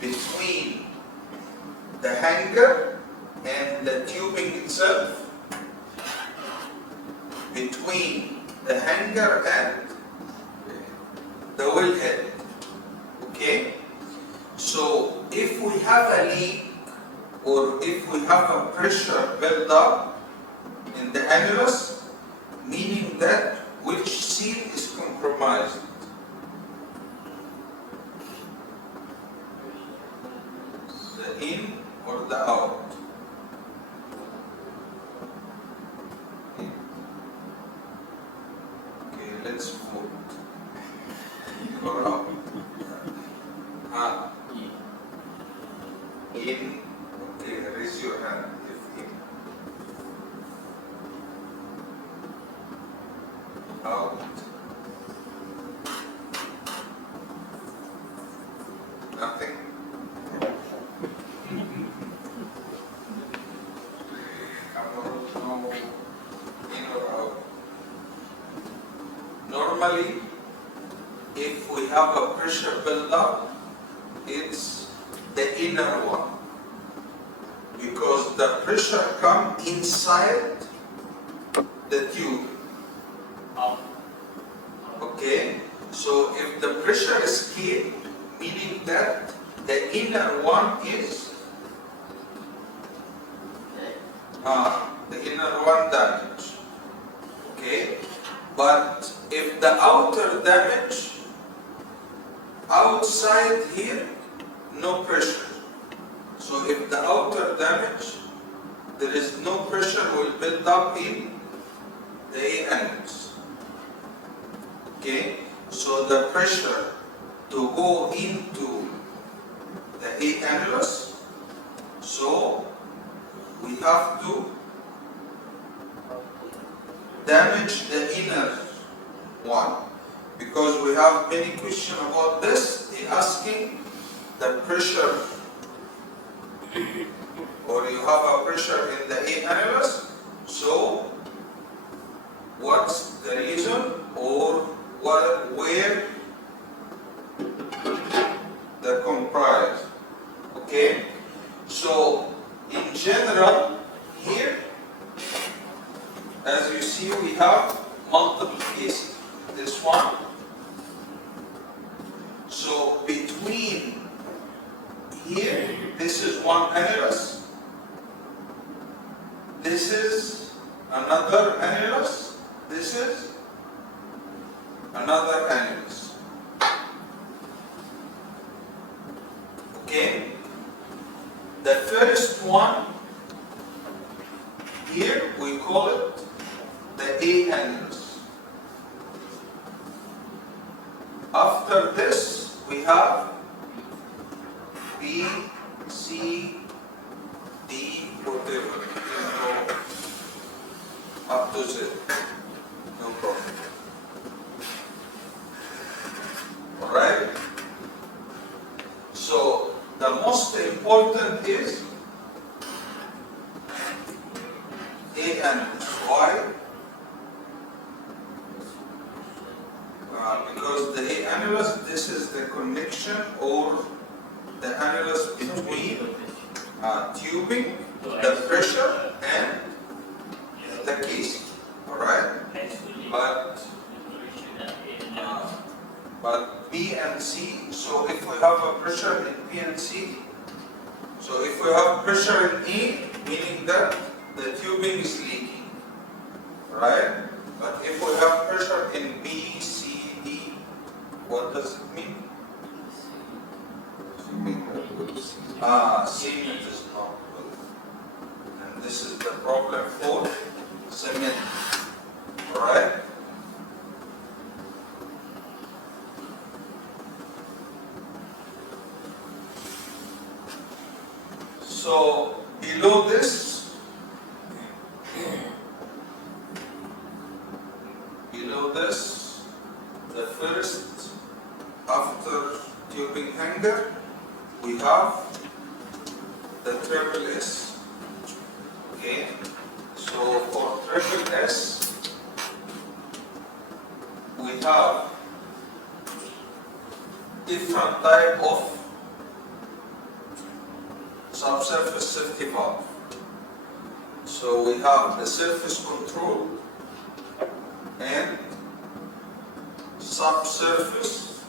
between the hanger and the tubing itself, between the hanger and the wellhead. Okay? So if we have a leak or if we have a pressure build up in the annulus, meaning that which seal is compromised? The in or the out? Okay, let's vote. Or out? In. Okay, raise your hand if in. Out. Nothing. No in or out. Normally, if we have a pressure build-up, it's the inner one, because the pressure comes inside the tube. Okay, so if the pressure escaped, meaning that the inner one is the inner one damaged. Okay, but if the outer damage, outside here, no pressure. So if the outer damage, there is no pressure will build up in the A annulus. Okay, so the pressure to go into the A annulus, so we have to damage the inner one, because we have many questions about this. They asking the pressure, or you have a pressure in the A annulus, so what's the reason, or where the comprise? Okay, so in general here, as you see, we have multiple cases. This one, so between here, this is one annulus, this is another annulus, this is another annulus. Okay, the first one here we call it the A annulus. After this we have B, C, D, whatever, up to Z, no problem. Alright? So the most important is A annulus. Why? Because the A annulus, this is the connection or the annulus between tubing, the pressure, and the casing. Alright? But B and C, so if we have a pressure in B and C, so if we have pressure in E, meaning that the tubing is leaking. Right? But if we have pressure in B, C, D, what does it mean? Cement is not good. And this is the problem for cement. Alright? So below this, the first after tubing hanger, we have the triple S. Okay, so for triple S, we have different type of subsurface safety valve. So we have the surface control and subsurface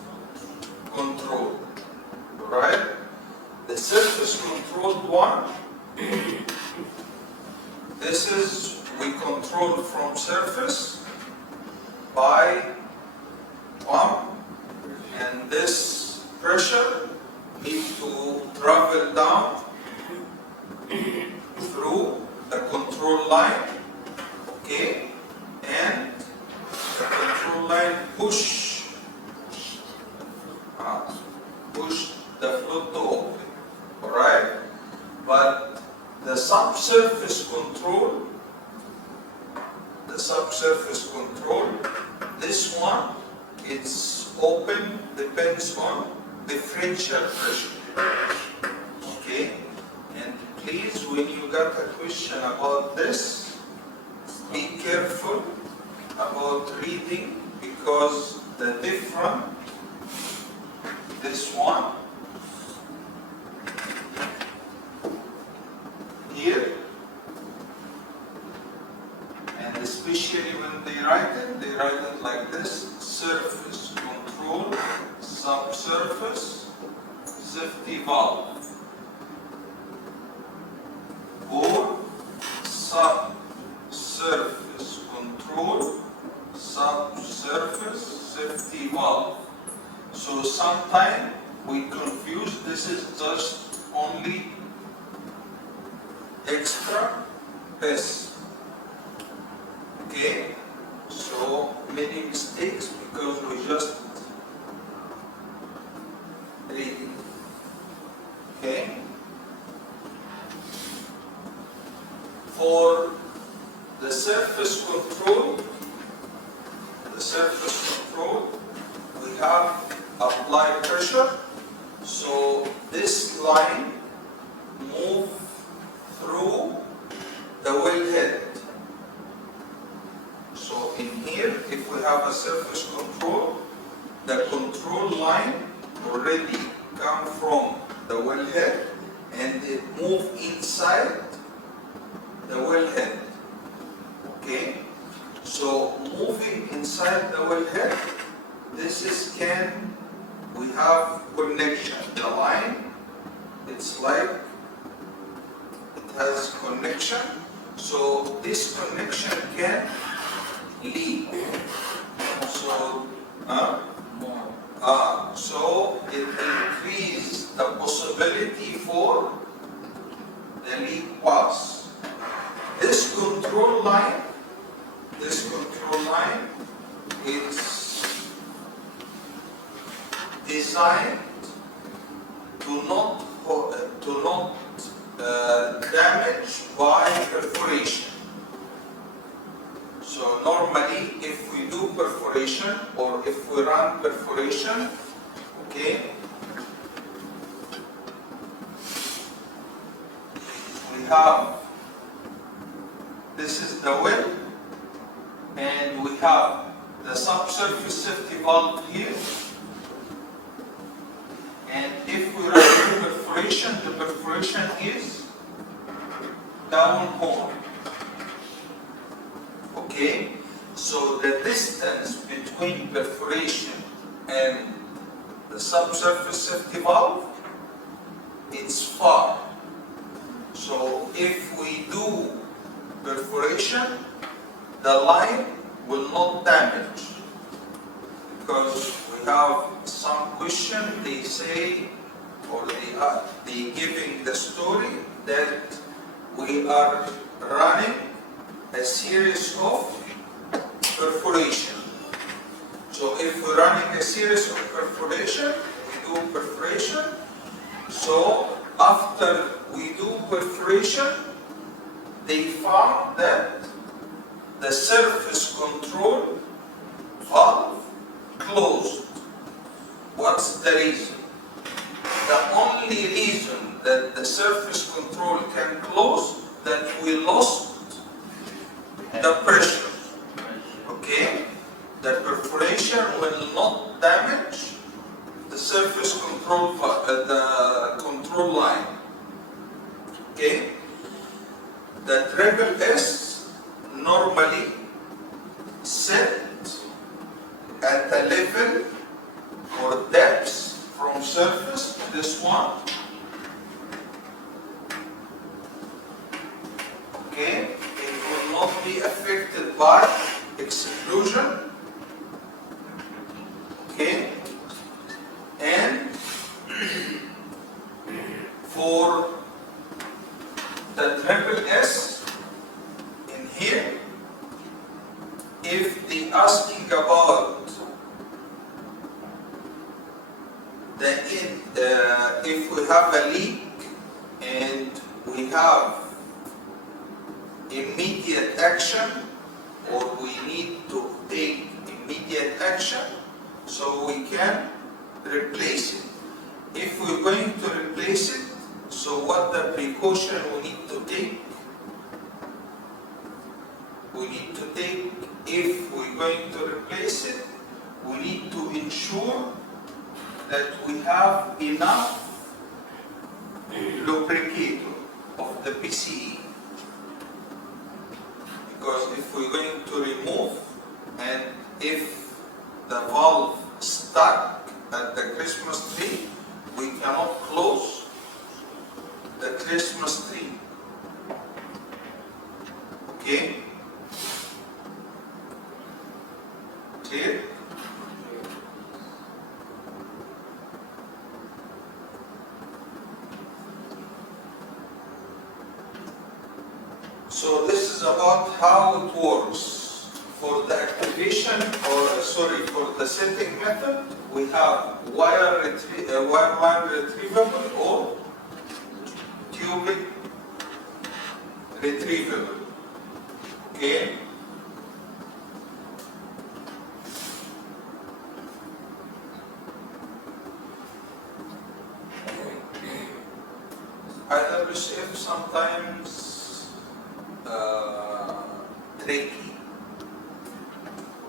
control, right? The surface controlled one, this is we control from surface by pump, and this pressure needs to travel down through the control line, okay, and the control line push the float to open, all right? But the subsurface control, this one, it's open, depends on differential pressure, okay? And please, when you got a question about this, be careful about reading, because the different, this one here, and especially when they write it like this: surface control, subsurface safety valve, or subsurface control, subsurface safety valve. So sometimes we confuse, this is just only extra S. Okay? So many mistakes because we just read it. Okay? For the surface control, we have applied pressure. So this line move through the wellhead. So in here, if we have a surface control, the control line already come from the wellhead and it move inside the wellhead. Okay? So moving inside the wellhead, this is we have connection. The line, it's like it has connection. So this connection can leak. So, so it increases the possibility for the leak pass. This control line, it's designed to not damage by perforation. So normally, if we do perforation or if we run perforation, okay, we have, this is the well, and we have the subsurface safety valve here. And if we run the perforation is downhole. Okay? So the distance between perforation and the subsurface safety valve, it's far. So if we do perforation, the line will not damage. Because we have some question, they say, or they giving the story that we are running a series of perforation. So if we're running a series of perforation, we do perforation. So after we do perforation, they found that the surface control valve closed. What's the reason? The only reason that the surface control can close, that we lost the pressure. Okay? The perforation will not damage the surface control, the control line. the triple S normally set at the level or depth from surface, this one, okay, it will not be affected by explosion, okay, and for the triple S in here, if they asking about if we have a leak and we have immediate action, or we need to take immediate action, so we can replace it. If we're going to replace it, so what the precaution we need to take? We need to take, if we're going to replace it, we need to ensure that we have enough lubricator of the PCE. Because if we're going to remove, and if the valve stuck at the Christmas tree, we cannot close the Christmas tree. Okay? Clear? So this is about how it works. For the activation, for the setting method, we have wireline retrievable or tubing retrievable. Okay? IWCF sometimes tricky.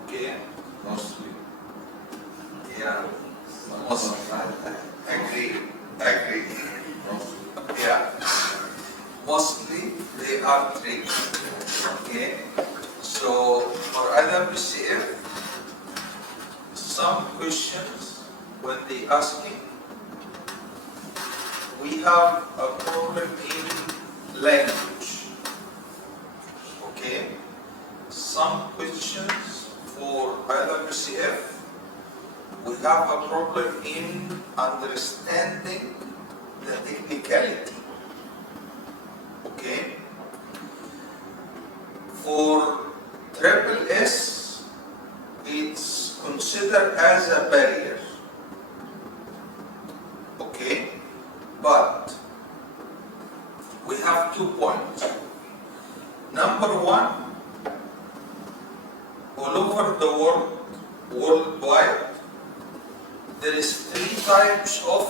Okay? Mostly. Yeah. Mostly. Agree. Yeah. Mostly they are tricky. Okay? So for IWCF, some questions when they asking, we have a problem in language. Okay? Some questions for IWCF, we have a problem in understanding the technicality. Okay? For triple S, it's considered as a barrier. Okay? But we have 2 points. Number one, all over the world, worldwide, there is 3 types of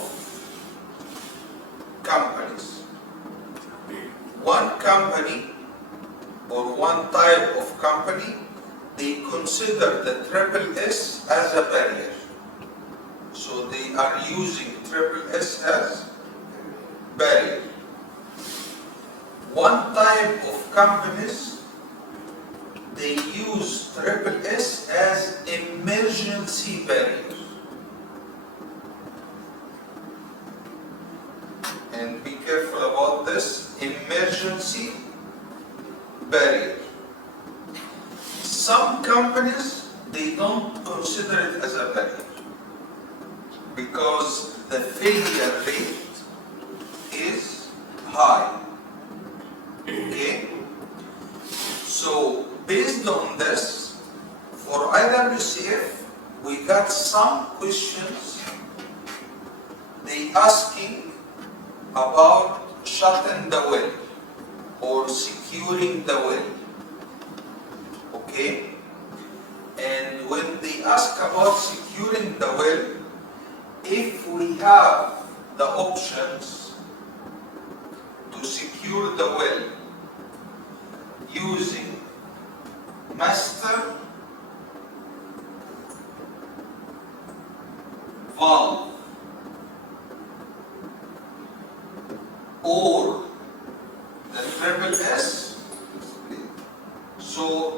companies. One company or one type of company, they consider the triple S as a barrier. So they are using triple S as barrier. One type of companies, they use triple S as emergency barrier. And be careful about this, emergency barrier. Some companies, they don't consider it as a barrier because the failure rate is high. Okay? So based on this, for IWCF, we got some questions. They asking about shutting the well or securing the well. Okay? And when they ask about securing the well, if we have the options to secure the well using master valve or the triple S, So